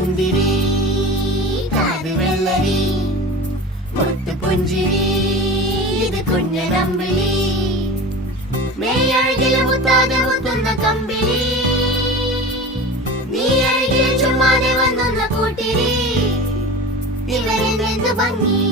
മുന്തിരി കാത് വെള്ളരി മുത്ത് പുഞ്ചിരി ഇത് കുഞ്ഞനമ്പിളി മേയഴകില് മുത്താതെ മുത്തുന്ന കമ്പിളി നീ അഴകില് ചുമ്മാതെ വന്നൊന്ന കൂട്ടിരി ഇവരിൽ നിന്ന് ഭംഗി